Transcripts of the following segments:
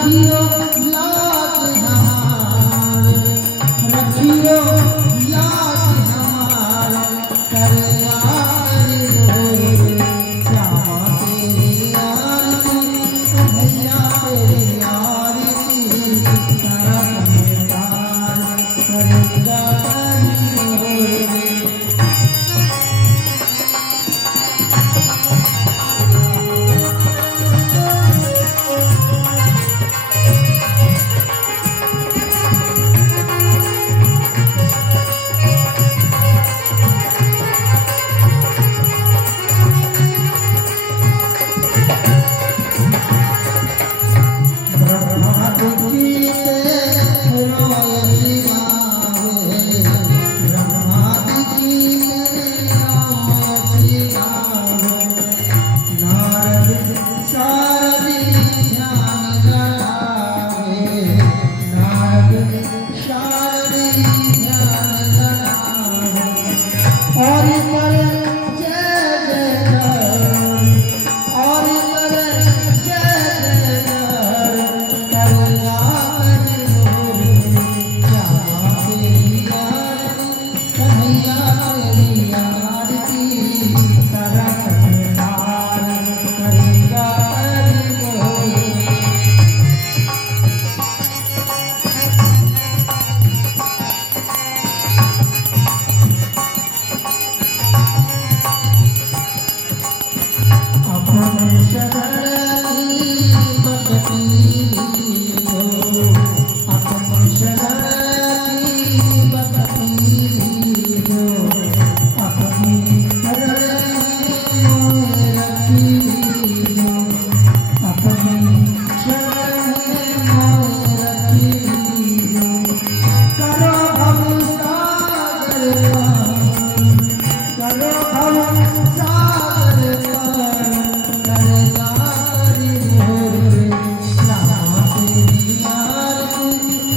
रखियो लाज हमारे, रखियो लाज हमारे, करवारी रे श्यामा तेरी आरती, कन्हैया तेरी आरती, सारा संसार करेगा रे।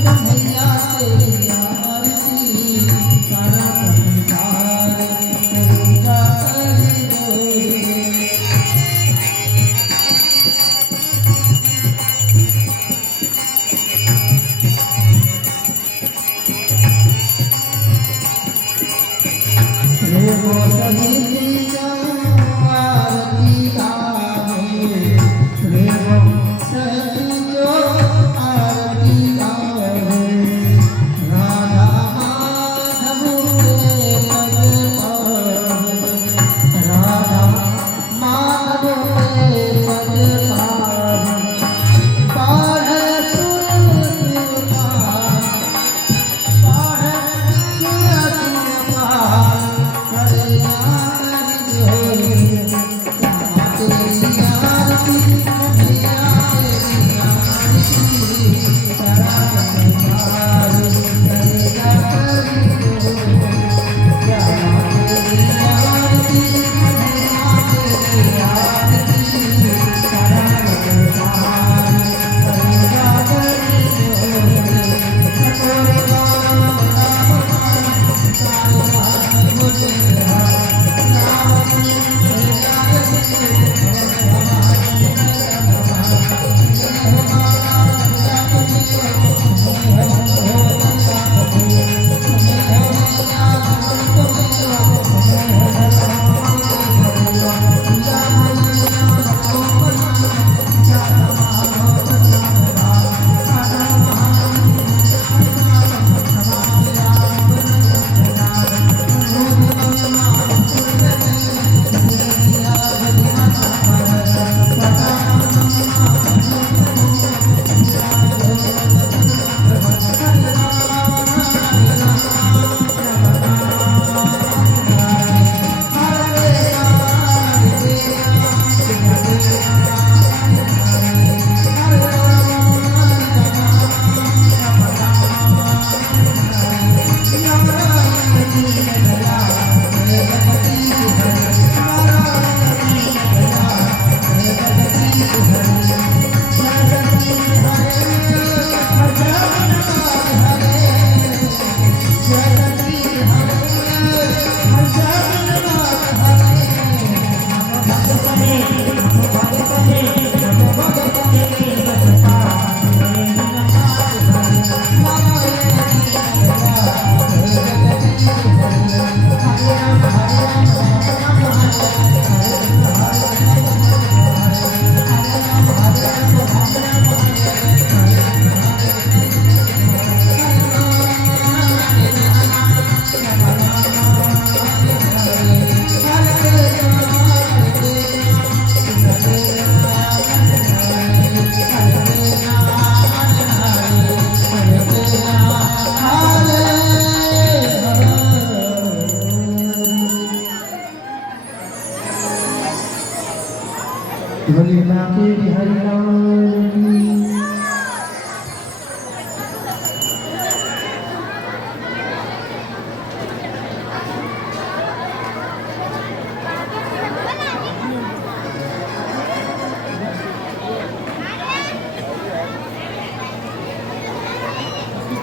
कन्हैया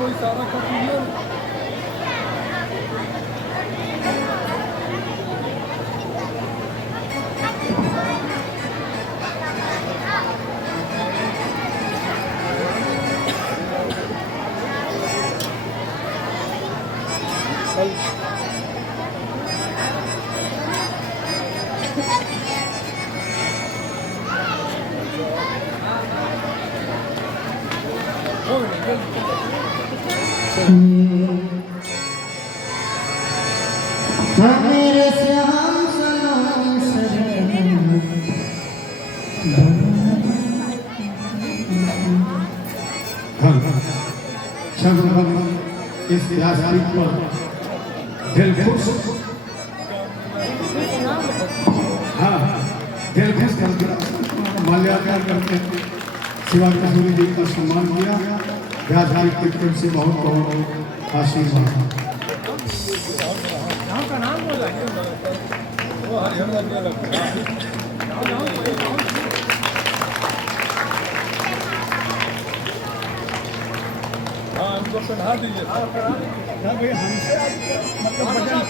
कोई सारा कर दीजिए। मेरे श्याम सलोनी सरे जब हम इस यात्री पर दिल खुश दिल खुश करके माल्यार्पण करके शिवाजी कसूरी जी का सम्मान किया। व्यासपीठ की तरफ से बहुत बहुत आशीर्वाद। का नाम बोला वो हरिहर दिया लगता है। हाँ हमको पढ़ा दीजिए। ना भाई हमसे मतलब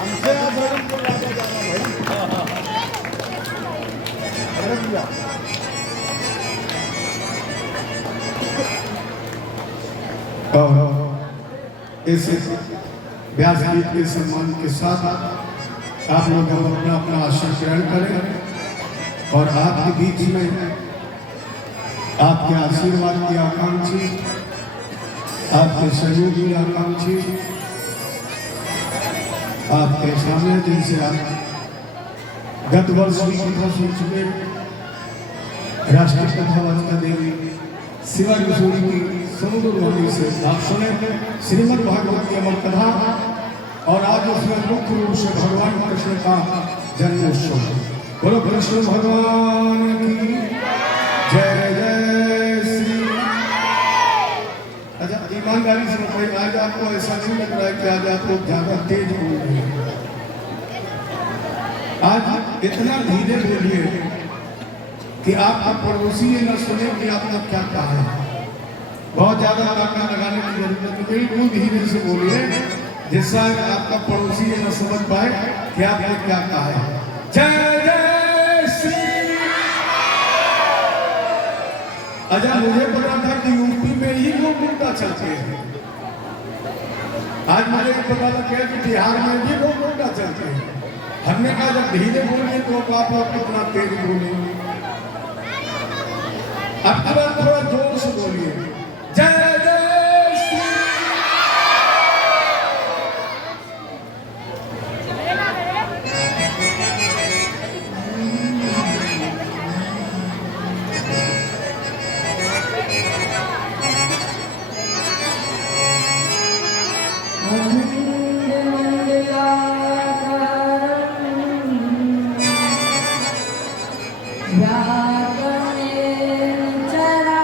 हमसे आप भजन को लाना जाना भाई। हाँ हाँ अरे भैया इस व्यासपीठ के सम्मान के साथ आप लोग अपना अपना आसन ग्रहण करें और आपके बीच में आपके आशीर्वाद की आकांक्षी, आपके सहयोग की आकांक्षी, आपके सामने जिनसे आप गत वर्ष भी कथा सुन चुके राष्ट्रीय कथावाचक देवी शिवाजी कसूरी की समुद्र वाणी से आप सुने श्रीमद् भागवत की अमर कथा और आज उसमें मुख्य रूप से भगवान कृष्ण का जन्मोत्सव। बोलो कृष्ण भगवान की जय जय श्री। अच्छा ईमानदारी से बताइए आज आपको ऐसा नहीं लग रहा है कि आज आप लोग ज्यादा तेज बोल रहे हैं? आज इतना धीरे बोलिए कि आपका पड़ोसी ये न सुने कि आपने क्या कहा है। बहुत ज्यादा डाका लगाने की जरूरत नहीं, बिल्कुल धीरे से बोलिए जिससे आपका पड़ोसी ये न समझ पाए कि आपने क्या कहा है। जय जय श्री। अच्छा मुझे पता था कि यूपी में ही लोग उल्टा चलते हैं। आज मुझे पता लगा कि बिहार में भी लोग उल्टा चलते हैं। हमने कहा जब धीरे बोलिए तो आप कितना तेज बोलेंगे। अब थोड़ा जोर से बोलिए जय जय श्री। व्याकरण चरा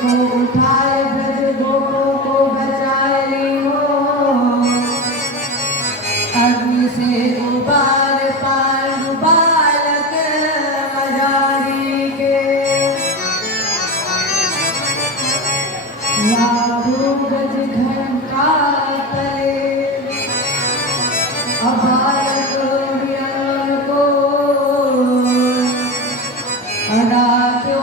को उठाए ब्रज गोपों को बचाए ली हो, अग्नि से उबार पार बालक मजारी के, लाखों गज घंटा तले अबालक विरल को, अनाथो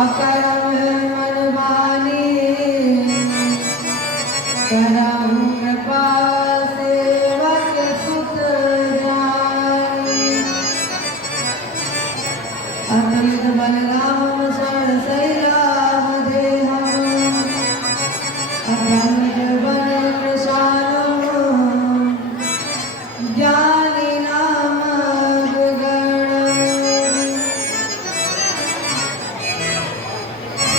अकरम मनवानी, करम कृपा सेवक सुत जानी, अतुलित बलराम शरण शैलाभ देहम, अभंग बन कृशालम, ज्ञानी नाम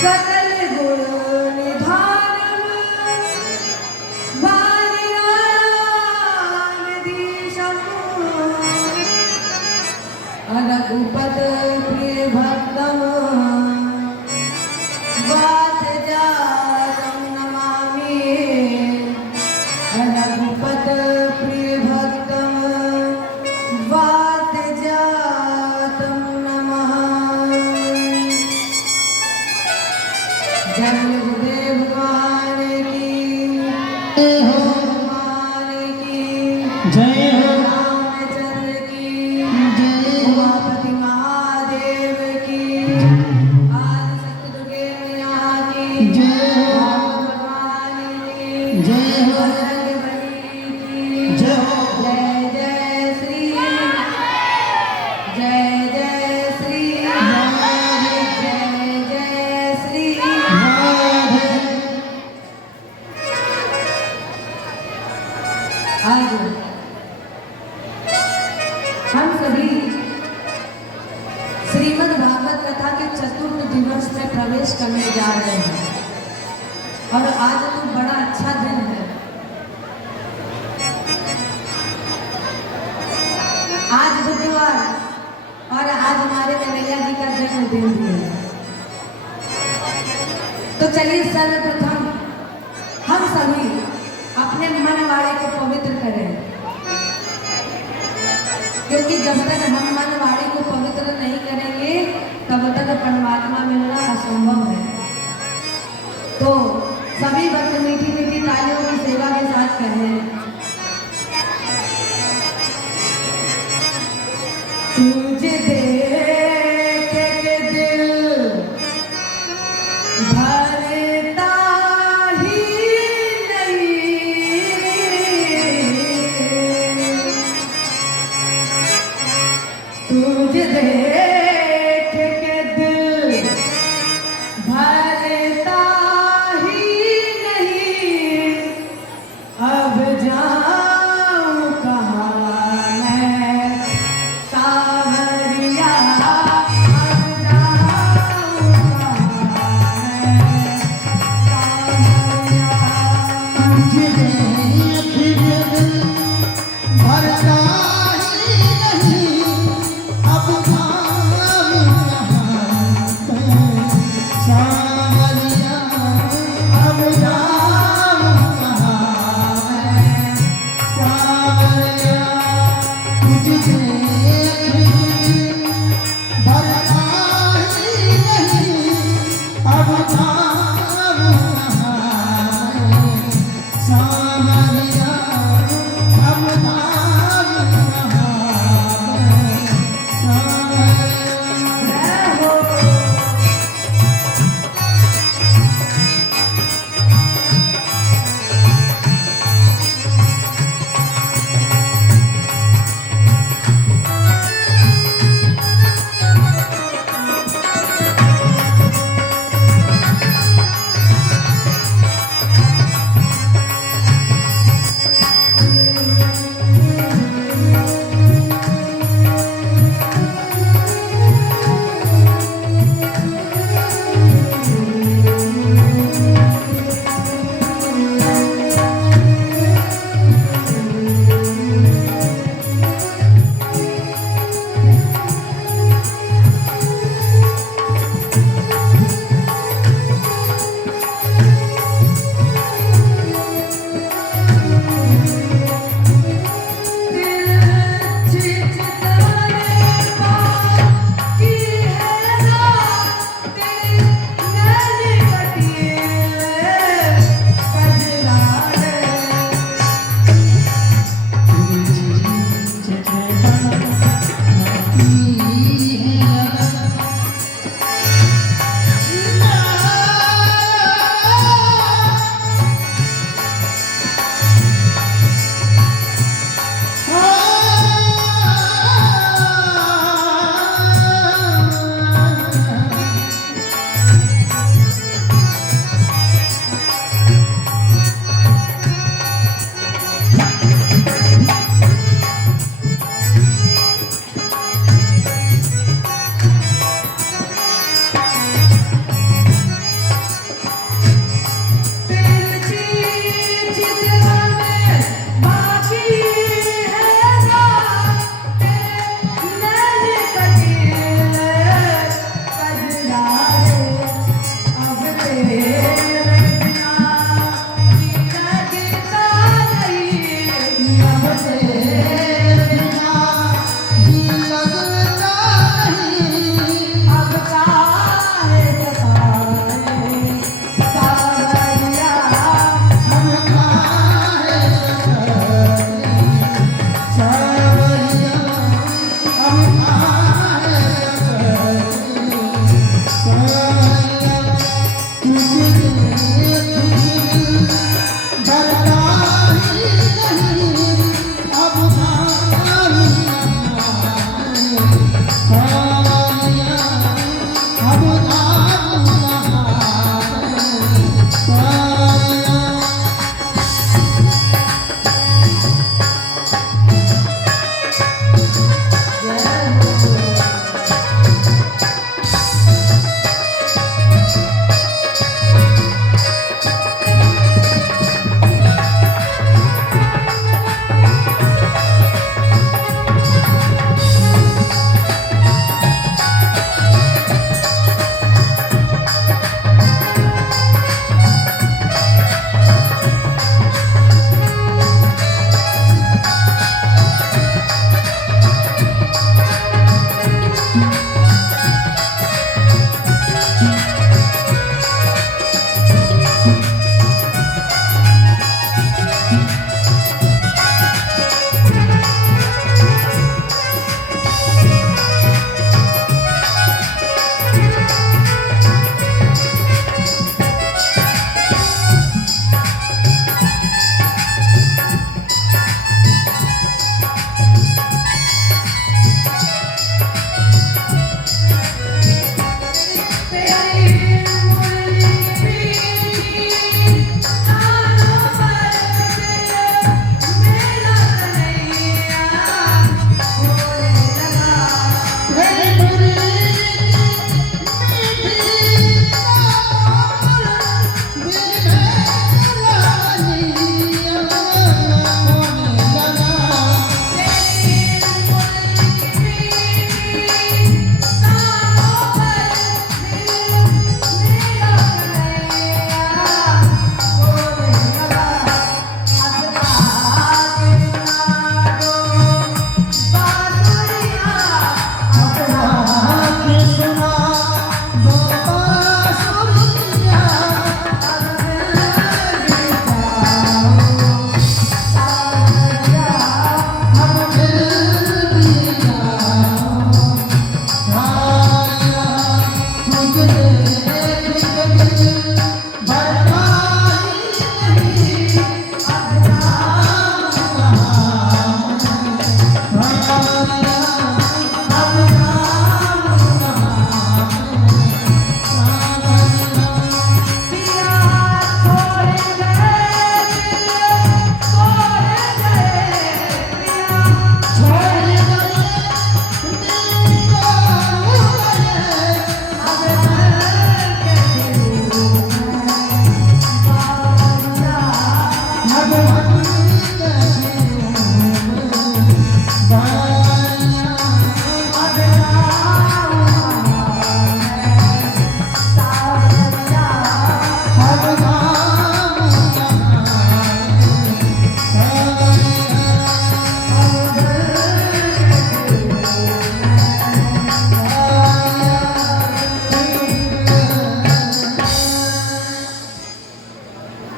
सकल गुण निधान वारियाधीशम, रघुपत प्रिय भक्तम वातजातम नमामि, रघुपत प्रिय भक्तम वातजातम नमः। जय गुरुदेव भगवान की, भगवान की जय हो, रामचंद्र की जय उमापति महादेव की, आदि शक्ति दुर्गे मैया की जय हो, भगवान की जय हो, बजरंगबली की जय हो। जय जय श्री, जय जय श्री, जय जय श्री। आज हम सभी श्रीमद् भागवत कथा के चतुर्थ दिवस में प्रवेश करने जा रहे हैं और आज तो बड़ा अच्छा दिन है। आज बुधवार और आज हमारे कन्हैया जी का जन्मदिन भी है। तो चलिए सर्वप्रथम हम सभी अपने मन वाले को पवित्र करें, क्योंकि जब तक हम मन वाले को पवित्र नहीं करेंगे तब तक परमात्मा मिलना असंभव है। तो सभी भक्त मीठी मीठी तालियों की सेवा के साथ कहें, तुझे देख के दिल भरता ही नहीं, तुझे देख के दिल भरता ही नहीं, अब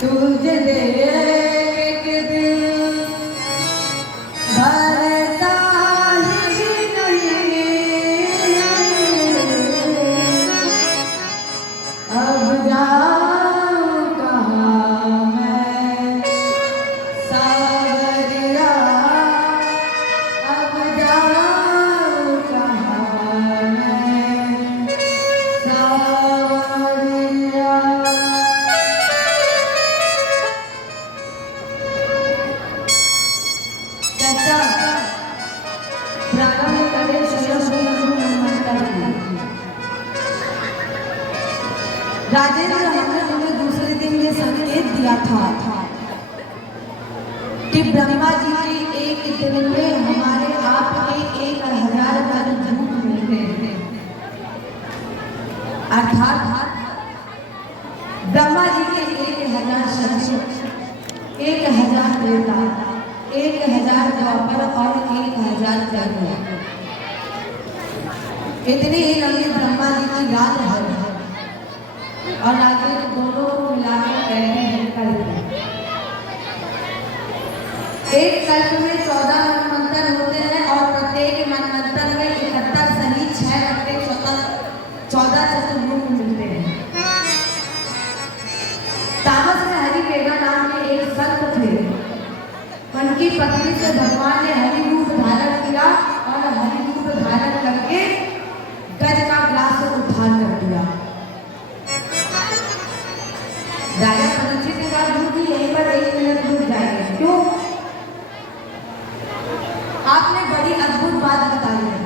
तुझे देख दिल भरता ही नहीं, अब जाऊं कहाँ मैं सावरिया, अब जाऊं कहाँ मैं सावरिया। राजेंद्र, हमने तुम्हें दूसरे दिन ये संकेत दिया था कि ब्रह्मा जी के एक दिन में हमारे आपके 1000 गज झूठ मिलते हैं। अर्थात ब्रह्मा जी के 1000 शक्ति, 1000 देवता, 1000 द्वापर और 1000 कलयुग, इतनी ही लंबी ब्रह्मा जी की रात है। और आगे दोनों को मिलाकर कहते हैं कल्प। एक कल्प में 14 मनमंत्र होते हैं और प्रत्येक मनमंत्र में 71 सही 6 घंटे 14 चतुर्मुख मिलते हैं। तामस में हरि वेगा नाम के एक संत थे। उनकी पत्नी से भगवान ने हरि रूप धारण किया और हरि रूप धारण करके गज का ग्लास उद्धार कर दिया। राजा परीक्षित के बाद भी यहीं पर 1 मिनट रुक जाएंगे। क्यों? आपने बड़ी अद्भुत बात बताई है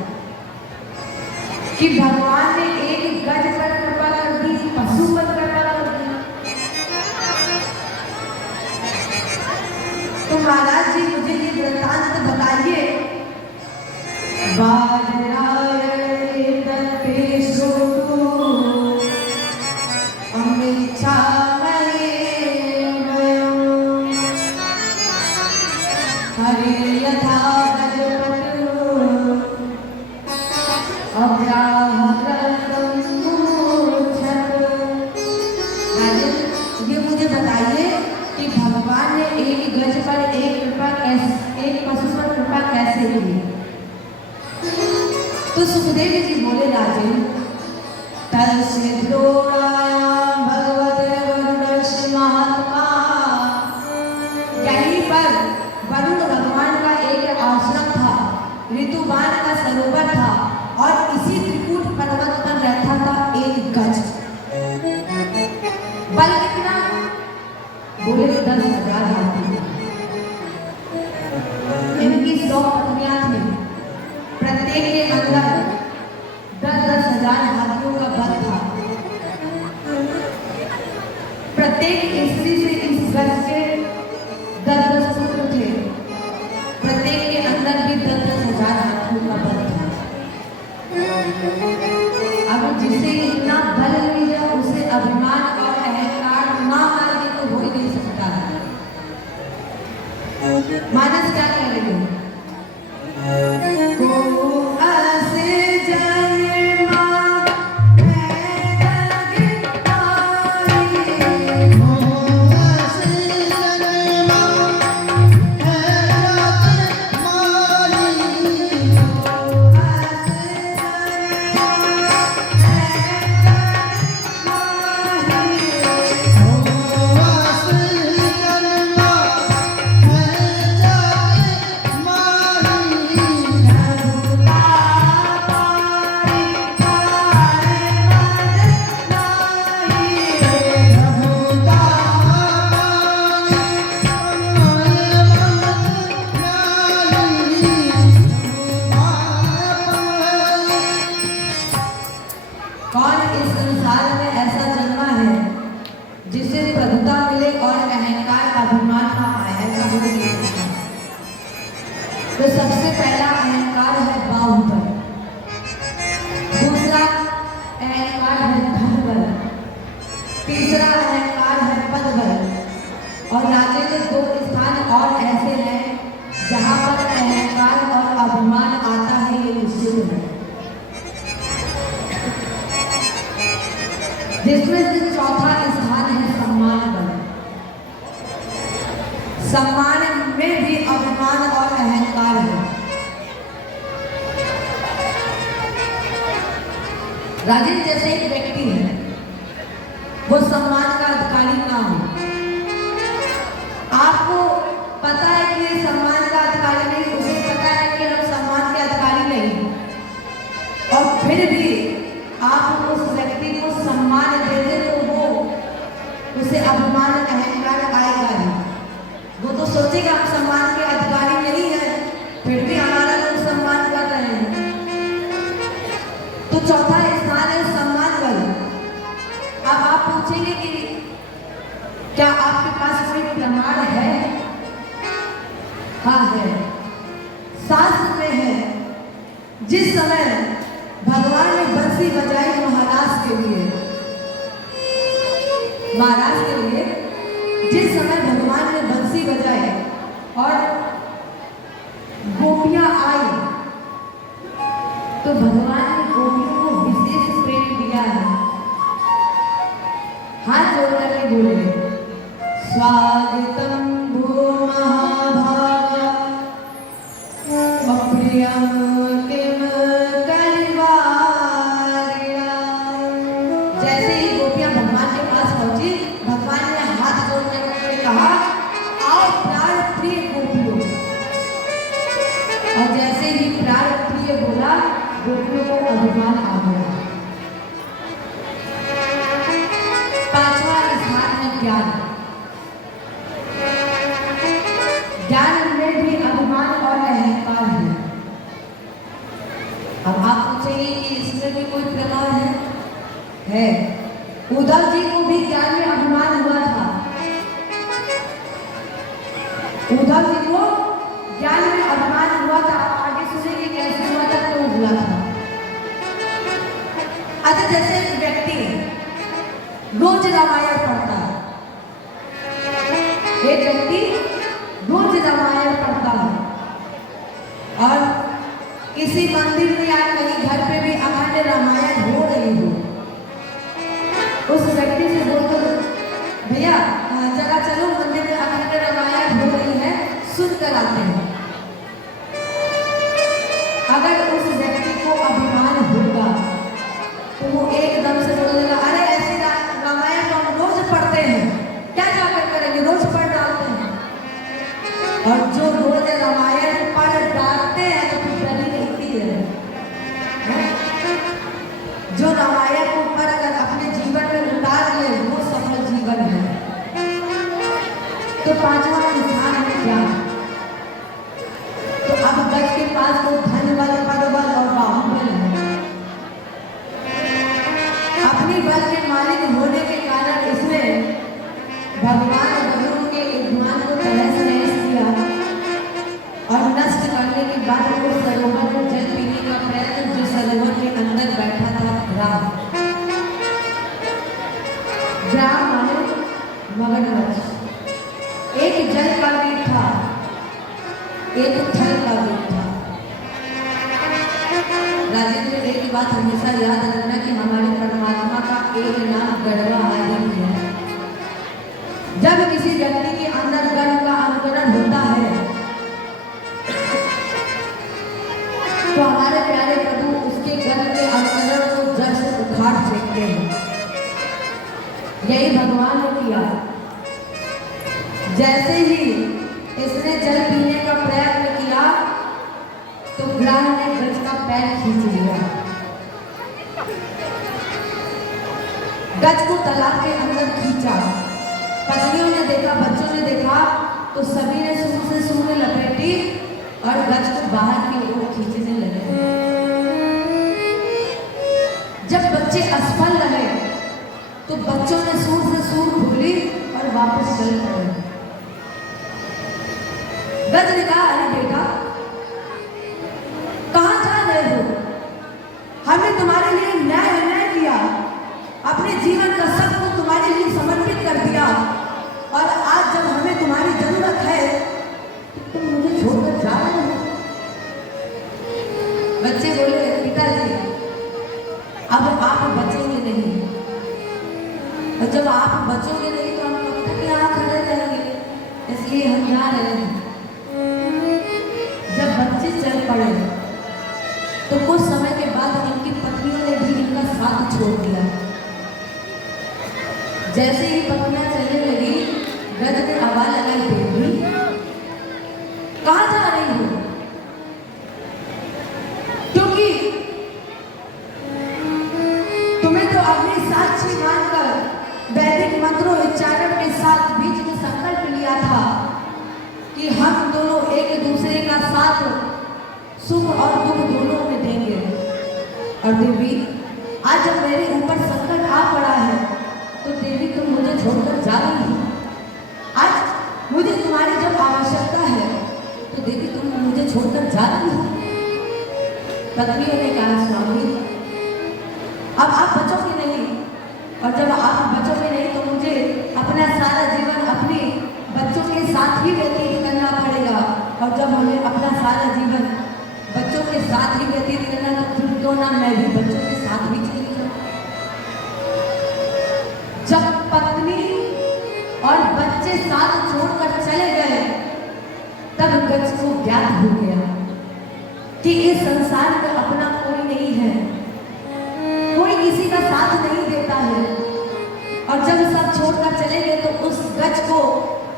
कि भगवान ने एक गज पर कृपा कर दी, पशु पर कृपा कर दी। तो महाराज जी मुझे ये वृत्तांत बताइए। ये मुझे बताइए कि भगवान ने एक गज पर एक पशु पर कृपा कैसे की? तो सुखदेव जी बोले, राजन तस्य द्रोणायाम भगवत वरुणस्य महात्मा। यहीं पर वरुण भगवान का एक आश्रम था, ऋतुवान का सरोवर था और इसी त्रिकूट पर्वत पर रहता था एक गज। बल कितना? बोले 10,000 हाथी। इनकी 100 पत्नियां थी, प्रत्येक के अंदर 10,000 हाथियों का बल था। प्रत्येक स्त्री से इस गज के 10 पुत्र थे, प्रत्येक के अंदर भी 10,000 हाथियों का बल था। अब जिसे इतना बल मिल जाए उसे अभिमान और अहंकार ना माने तो हो ही नहीं सकता है। मानस क्या कह रही है? कौन इस संसार में ऐसा जन्मा है जिसे प्रभुता मिले और अहंकार अभिमान ना आए? ऐसा बोले तो सबसे पहला अहंकार है बाहुबल, दूसरा अहंकार है धनबल, तीसरा अहंकार है पदबल। और राजेंद्र दो स्थान और ऐसे हैं जहां पर अहंकार और अभिमान आता है, ये निश्चित है। जिसमें से चौथा स्थान है सम्मान बल। सम्मान में भी अभिमान और अहंकार है। राजेंद्र जैसे एक व्यक्ति है, वो सम्मान का अधिकारी ना हो। आपको पता है कि ये सम्मान का अधिकारी नहीं, उसे पता है कि हम सम्मान के अधिकारी नहीं, और फिर भी आप उस व्यक्ति को सम्मान देते तो वो उसे अभिमान अहंकार आएगा ही। वो तो सोचेगा हम सम्मान के अधिकारी नहीं है, फिर भी हमारा लोग सम्मान कर रहे हैं। तो चौथा स्थान है सम्मान बल। अब आप पूछेंगे कि क्या आपके पास कोई प्रमाण है? हाँ है, शास्त्र में है। जिस समय भगवान ने बंसी बजाई महाराज के लिए, जिस समय भगवान ने बंसी बजाई और गोपियां आई, तो भगवान ने गोपियों को विशेष प्रेम दिया है। हाथ जोड़ करके बोले, स्वागतम भो महाभागा अप्रियम किम कलिवारिया। जैसे ही गोपियां भगवान के पास पहुंची, भगवान ने हाथ जोड़ करके कहा, आओ प्राण प्रिय गोपियों। और जैसे ही प्राण प्रिय बोला, गोपियों को अभिमान आ गया। पांचवा स्थान है ज्ञान। ज्ञान में भी अभिमान और अहंकार है। अब आप पूछेंगे कि इसमें भी कोई प्रमाण है? उद्धव जी को भी ज्ञान में अभिमान हुआ था। उद्धव जी को ज्ञान में अभिमान हुआ था। आगे सुनेंगे कैसे हुआ था, क्यों हुआ था। अच्छा, जैसे एक व्यक्ति रोज रामायण पढ़ता है, एक व्यक्ति रोज रामायण पढ़ता है, और किसी मंदिर में या कहीं घर पे भी अखंड रामायण हो रही हो, उस व्यक्ति से बोल दो, भैया जरा चलो मंदिर में अखंड रामायण हो रही है, सुन कर आते हैं। अगर उस व्यक्ति को अभिमान होगा तो वो एकदम से बोल देगा, अरे ऐसी रामायण तो हम रोज पढ़ते हैं, क्या जाकर करेंगे, रोज पढ़ डालते हैं। और जो रोज रामायण पढ़ डालते हैं तो फिर डरी रहती है। जो रामायण को पढ़कर अपने जीवन में उतार ले, वो सफल जीवन है। तो पांचवा स्थान है ज्ञान। तो अब गज के पास वो धन बल, पद बल और बाहुबल है। अपनी बल के मालिक होने के कारण इसने भगवान वरुण के विद्वान को तहस नहस किया, और नष्ट करने के बाद वो सरोवर में जल पीने का प्रयत्न, जो सरोवर के अंदर बैठा था ग्राम, ग्राम माने मगरमच्छ। एक जल का भी था, एक थल का भी था। राजेंद्र, एक बात हमेशा याद रखना कि हमारे परमात्मा का एक नाम गढ़वा आदि है। जब किसी व्यक्ति के अंदर गर्व का अनुकरण होता है तो हमारे प्यारे प्रभु उसके गर्व के अनुकरण को जड़ से उखाड़ फेंकते हैं। यही भगवान ने किया। जैसे ही इसने जल पीने का प्रयत्न किया तो ग्राह ने गज का पैर खींच लिया। गज को तालाब के अंदर खींचा। पत्नियों ने देखा, बच्चों ने देखा, तो सभी ने सूर से सूर लपेटी और गज को बाहर की ओर खींचने लगे। जब बच्चे बच्चे असफल रहे तो बच्चों ने सूर से सूर खोली और वापस चल पड़े। गज ने कहा, अरे बेटा कहां जा रहे हो? हमने तुम्हारे लिए न्याय अन्याय किया, अपने जीवन का सब कुछ तुम्हारे लिए समर्पित कर दिया, और आज जब हमें तुम्हारी जरूरत है तो तुम मुझे छोड़कर जा रहे हो। बच्चे बोले, पिताजी अब आप बचेंगे नहीं, और जब आप बचोगे नहीं तो हम कब तक यहाँ खड़े रहेंगे, इसलिए हम जा रहे हैं। जब बच्चे चल पड़े तो कुछ समय के बाद इनकी पत्नियों ने भी इनका साथ छोड़ दिया। जैसे ही पत्नियां चलने लगी, गज ने आवाज लगाई, बेटी कहां जा रही हो? क्योंकि तुम्हें तो अपने साक्षी मानकर वैदिक मंत्रों उच्चारण के साथ बीच में संकल्प लिया था कि हम दोनों एक दूसरे का साथ सुख और दुख दोनों में देंगे। और देवी, आज जब मेरे ऊपर संकट आ पड़ा है तो देवी तुम मुझे छोड़कर जा रही हो। आज मुझे तुम्हारी जब आवश्यकता है तो देवी तुम मुझे छोड़कर जा रही हो। पत्नियों ने कहा, स्वामी अब आप बचोगे नहीं, और जब आप बचोगे नहीं तो मुझे अपना सारा जीवन अपने बच्चों के साथ ही व्यतीत करना पड़ेगा, और जब हमें अपना सारा जीवन बच्चों के साथ ही व्यतीत करना तो फिर क्यों ना मैं भी बच्चों के साथ ही चली जाऊं। जब पत्नी और बच्चे साथ छोड़कर चले गए तब गज को ज्ञात हो गया कि इस संसार में अपना कोई नहीं है, कोई किसी का साथ नहीं देता है। और जब सब छोड़कर चले गए तो उस गज को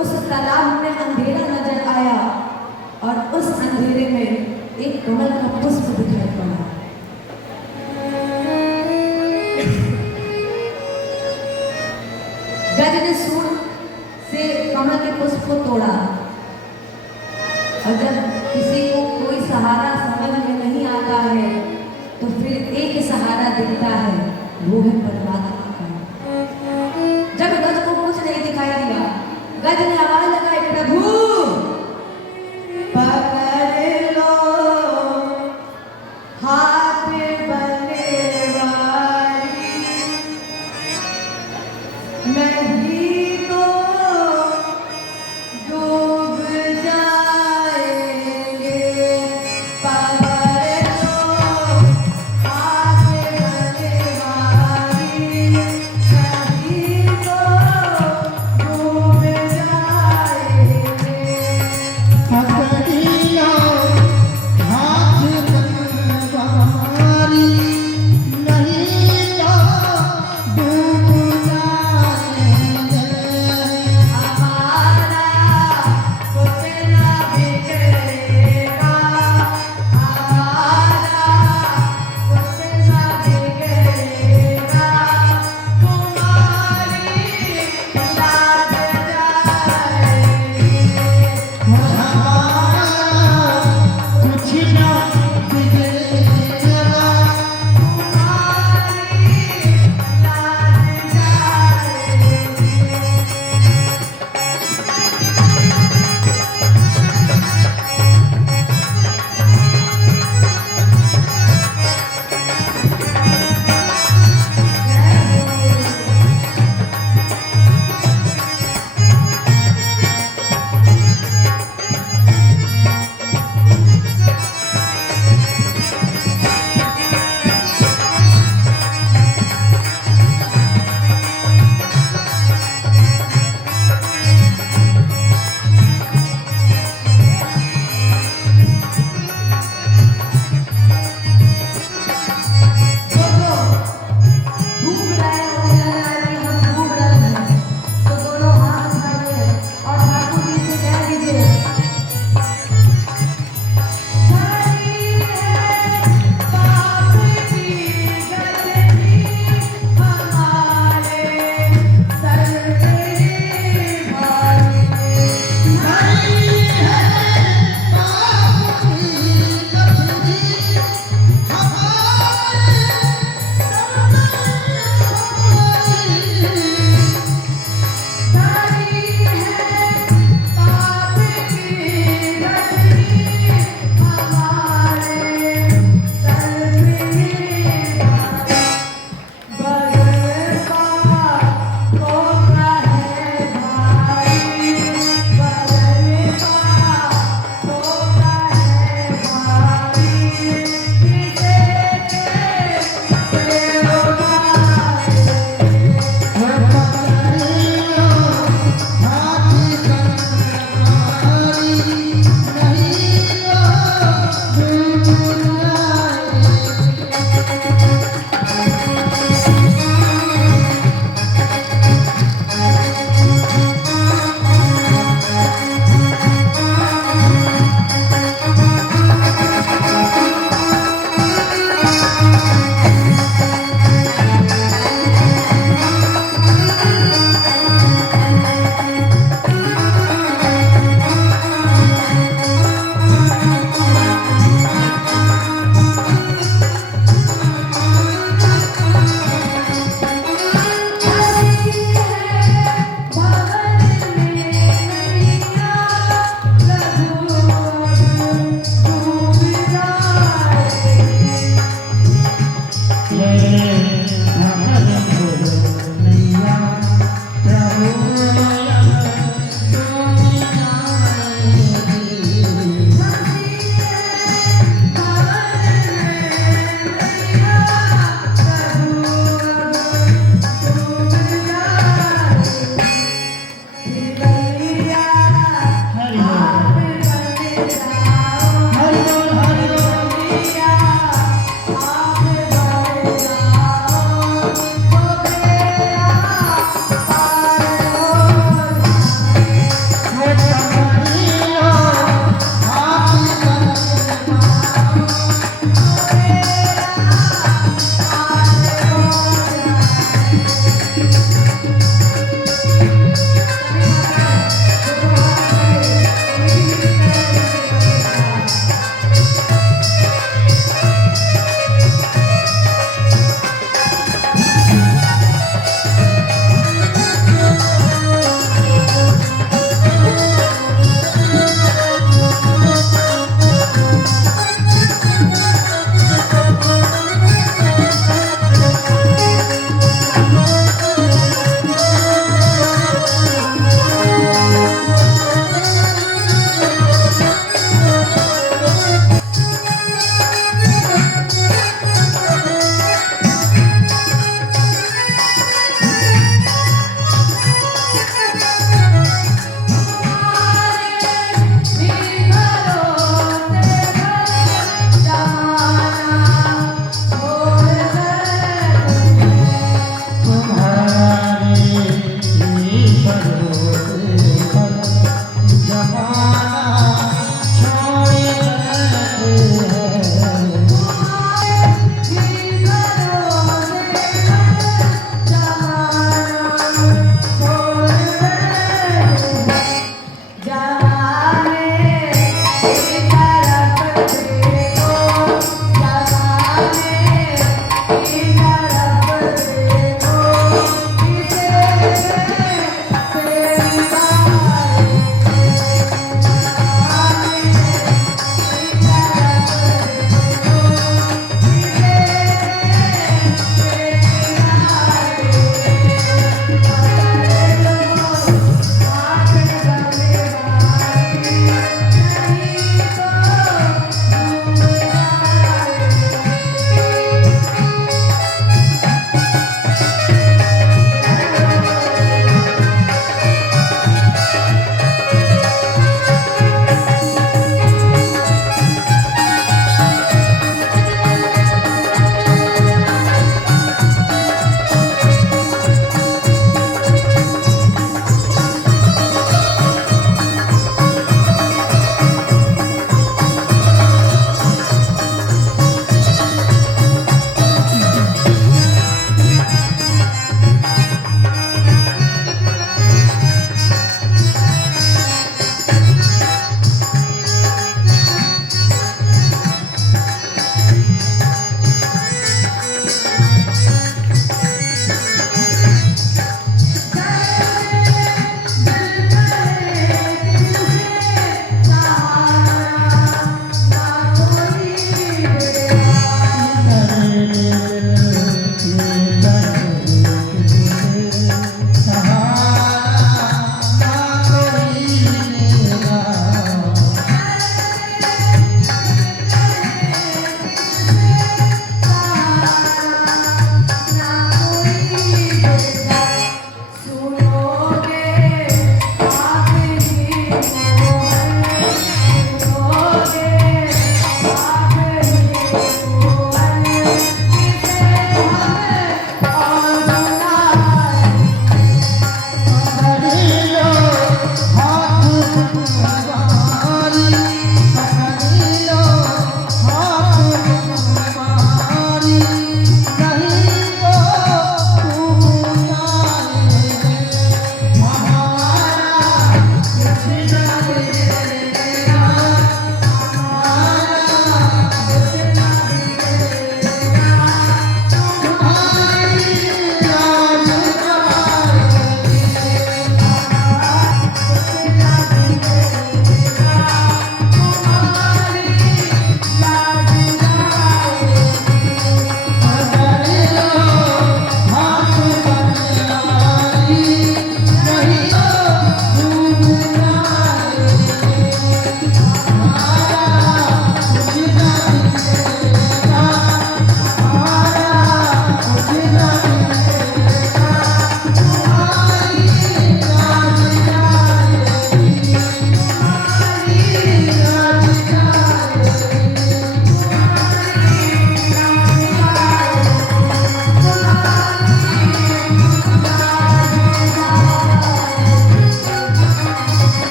उस तालाब में अंधेरा नजर आया, और उस अंधेरे में एक कमल का पुष्प दिखाई पड़ा। गज ने सूर से कमल के पुष्प को तोड़ा, और जब किसी को कोई सहारा समझ में नहीं आता है तो फिर एक सहारा दिखता है, वो है परमात्मा का। जब गज को कुछ नहीं दिखाई दिया, गज ने आवाज लगाई, प्रभु पकड़ लो हाथ बने वाली, नहीं तो डूब जाएंगे। पकड़ लो हाथ बने वाली,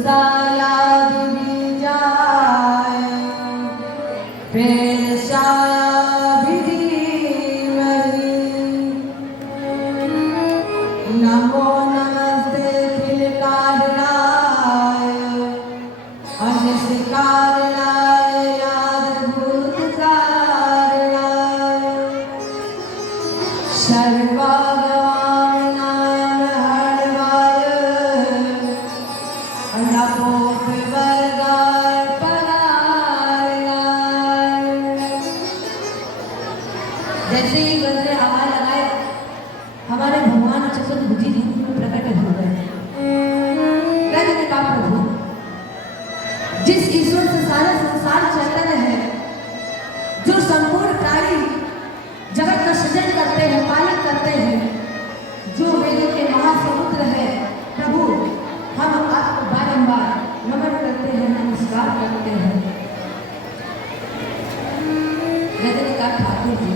सा याद भी जाए फिर शायद भी नहीं। नमो नमस्ते खिलकारणाय अनिष्कारणाय यादभूतकारणाय सर्वभगवानां हरवाय नमोऽप्यवर्गाय परायणाय। जैसे ही गजरे आवाज लगाए हमारे भगवान चतुर्भुजी रूप में प्रकट हो गए। गजरे ने कहा प्रभु जिस ईश्वर से सारा संसार चैतन्य है, जो संपूर्ण प्राणी जगत का सृजन करते हैं, पालन करते हैं, जो वेदों के महासमुद्र है, प्रभु हम आपको बारंबार नमन करते हैं, नमस्कार करते हैं। गजरे ने कहा ठाकुर जी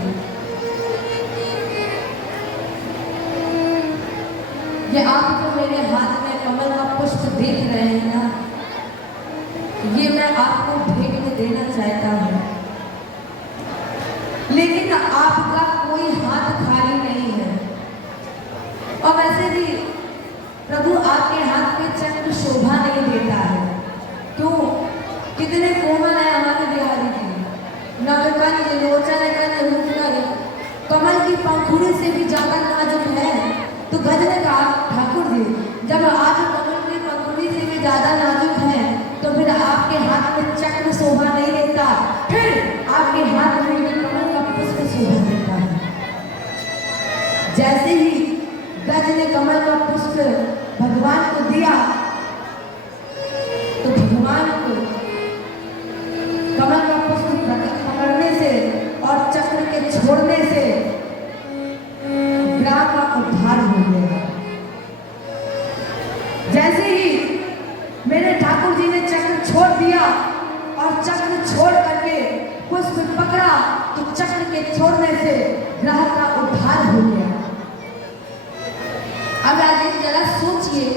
ये आप तो मेरे हाथ में कमल का पुष्प देख रहे हैं ना, ये मैं आपको भेंट में देना चाहता हूँ, लेकिन आपका कोई हाथ खाली नहीं है। और वैसे भी प्रभु आपके हाथ में चक्र शोभा नहीं देता है। क्यों? कितने कोमल है हमारे बिहारी जी, नवकंज लोचन रूपनर, कमल की पंखुड़ी से भी ज्यादा नाजुक है। तो गज ने कहा ठाकुर जी जब आप कमल की पंखुड़ी से भी ज्यादा नाजुक है तो फिर आपके हाथ में चक्र शोभा नहीं देता, फिर आपके हाथ में भी कमल का पुष्प शोभा देता है। जैसे ही गज ने कमल का पुष्प भगवान को दिया तो भगवान को कमल का पुष्प पकड़ने से और चक्र के छोड़ने से ग्राम का उद्धार हो गया। जैसे ही मेरे ठाकुर जी ने चक्र छोड़ दिया और चक्र छोड़ करके पुष्प पकड़ा तो चक्र के छोड़ने से ग्रह का उद्धार हो गया। अब राजेश जरा सोचिए